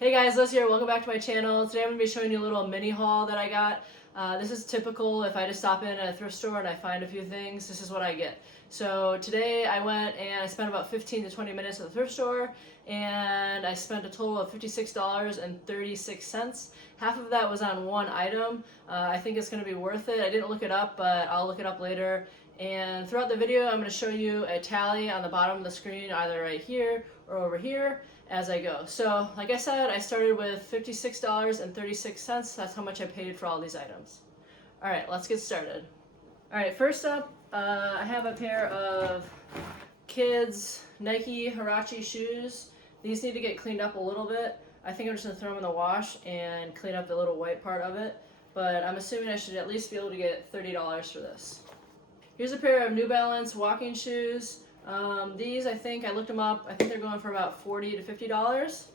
Hey guys, Liz here. Welcome back to my channel. Today I'm going to be showing you a little mini haul that I got. This is typical if I just stop in at a thrift store and I find a few things, this is what I get. So today I went and I spent about 15 to 20 minutes at the thrift store and I spent a total of $56.36. Half of that was on one item. I think it's going to be worth it. I didn't look it up, but I'll look it up later. And throughout the video I'm going to show you a tally on the bottom of the screen, either right here or over here, as I go. So like I said, I started with $56.36. That's how much I paid for all these items. Alright, let's get started. Alright, first up, I have a pair of kids Nike Huarache shoes. These need to get cleaned up a little bit. I think I'm just going to throw them in the wash and clean up the little white part of it. But I'm assuming I should at least be able to get $30 for this. Here's a pair of New Balance walking shoes. These, I looked them up, I think they're going for about $40 to $50.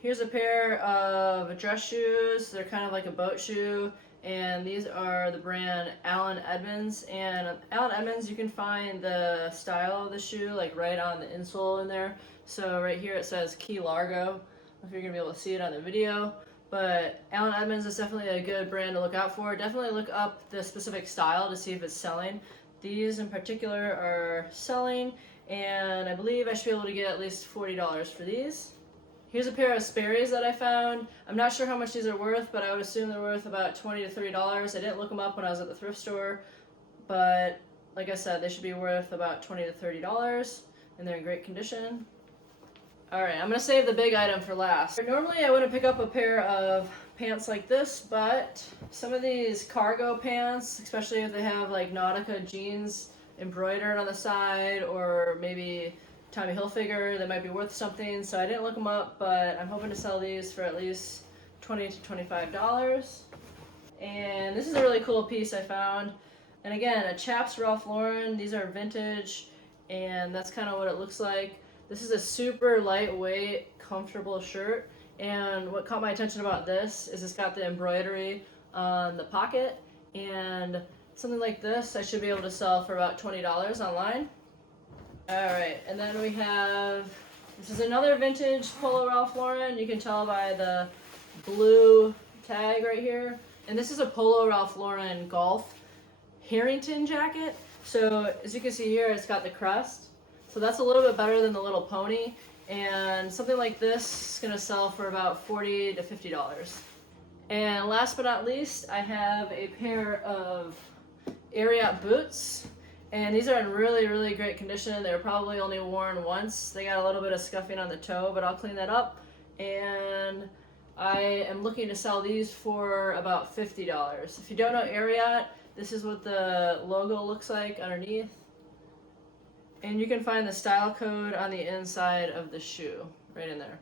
Here's a pair of dress shoes. They're kind of like a boat shoe, and these are the brand Allen Edmonds. And Allen Edmonds, you can find the style of the shoe like right on the insole in there. So right here it says Key Largo. I don't know if you're going to be able to see it on the video, but Allen Edmonds is definitely a good brand to look out for. Definitely look up the specific style to see if it's selling. These in particular are selling, and I believe I should be able to get at least $40 for these. Here's a pair of Sperry's that I found. I'm not sure how much these are worth, but I would assume they're worth about $20 to $30. I didn't look them up when I was at the thrift store, but like I said, they should be worth about $20 to $30, and they're in great condition. Alright, I'm going to save the big item for last. Normally I wouldn't pick up a pair of pants like this, but some of these cargo pants, especially if they have like Nautica jeans embroidered on the side, or maybe Tommy Hilfiger, they might be worth something. So I didn't look them up, but I'm hoping to sell these for at least $20 to $25. And this is a really cool piece I found. And again, a Chaps Ralph Lauren. These are vintage, and that's kind of what it looks like. This is a super lightweight, comfortable shirt, and what caught my attention about this is it's got the embroidery on the pocket, and something like this I should be able to sell for about $20 online. Alright, and then we have, this is another vintage Polo Ralph Lauren. You can tell by the blue tag right here. And this is a Polo Ralph Lauren Golf Harrington jacket. So as you can see here, it's got the crest. So that's a little bit better than the little pony, and something like this is going to sell for about $40 to $50. And last but not least, I have a pair of Ariat boots, and these are in really, really great condition. They were probably only worn once. They got a little bit of scuffing on the toe, but I'll clean that up, and I am looking to sell these for about $50. If you don't know Ariat, this is what the logo looks like underneath. And you can find the style code on the inside of the shoe, right in there.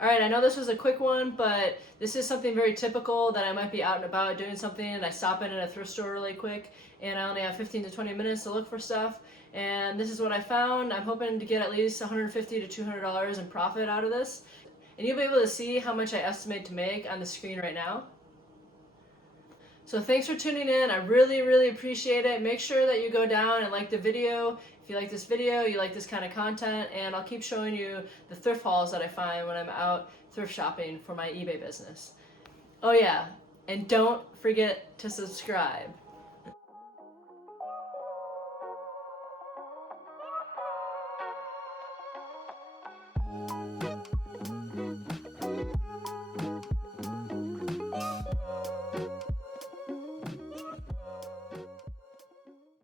Alright, I know this was a quick one, but this is something very typical that I might be out and about doing something and I stop in at a thrift store really quick and I only have 15 to 20 minutes to look for stuff. And this is what I found. I'm hoping to get at least $150 to $200 in profit out of this. And you'll be able to see how much I estimate to make on the screen right now. So thanks for tuning in. I really, really appreciate it. Make sure that you go down and like the video. If you like this video, you like this kind of content, and I'll keep showing you the thrift hauls that I find when I'm out thrift shopping for my eBay business. Oh yeah, and don't forget to subscribe.